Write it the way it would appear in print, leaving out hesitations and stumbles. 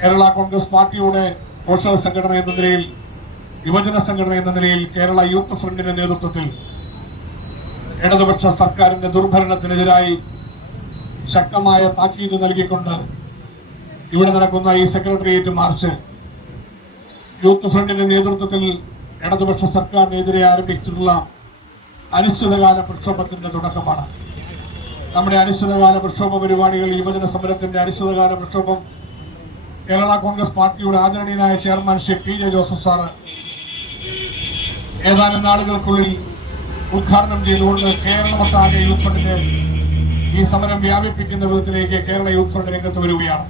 കേരള കോൺഗ്രസ് പാർട്ടിയുടെ പോഷക സംഘടന എന്ന നിലയിൽ, യുവജന സംഘടന എന്ന നിലയിൽ കേരള യൂത്ത് ഫ്രണ്ടിന്റെ നേതൃത്വത്തിൽ ഇടതുപക്ഷ സർക്കാരിന്റെ ദുർഭരണത്തിനെതിരായി ശക്തമായ താക്കീത് നൽകിക്കൊണ്ട് ഇവിടെ നടക്കുന്ന ഈ സെക്രട്ടേറിയറ്റ് മാർച്ച് യൂത്ത് ഫ്രണ്ടിന്റെ നേതൃത്വത്തിൽ ഇടതുപക്ഷ സർക്കാരിനെതിരെ ആരംഭിച്ചിട്ടുള്ള അനിശ്ചിതകാല പ്രക്ഷോഭത്തിന്റെ തുടക്കമാണ്. നമ്മുടെ അനിശ്ചിതകാല പ്രക്ഷോഭ പരിപാടികൾ, യുവജന സമരത്തിന്റെ അനിശ്ചിതകാല പ്രക്ഷോഭം കേരള കോൺഗ്രസ് പാർട്ടിയുടെ ആദരണീയനായ chairman Shri PJ. Joseph sir ഏതാനും നാളുകൾക്കുള്ളിൽ ഉദ്ഘാടനം ചെയ്തുകൊണ്ട് കേരളമൊട്ടാകെ യൂത്ത് ഫ്രണ്ടിന്റെ ഈ സമരം വ്യാപിപ്പിക്കുന്ന വിധത്തിലേക്ക് കേരള യൂത്ത് ഫ്രണ്ട് രംഗത്ത് വരികയാണ്.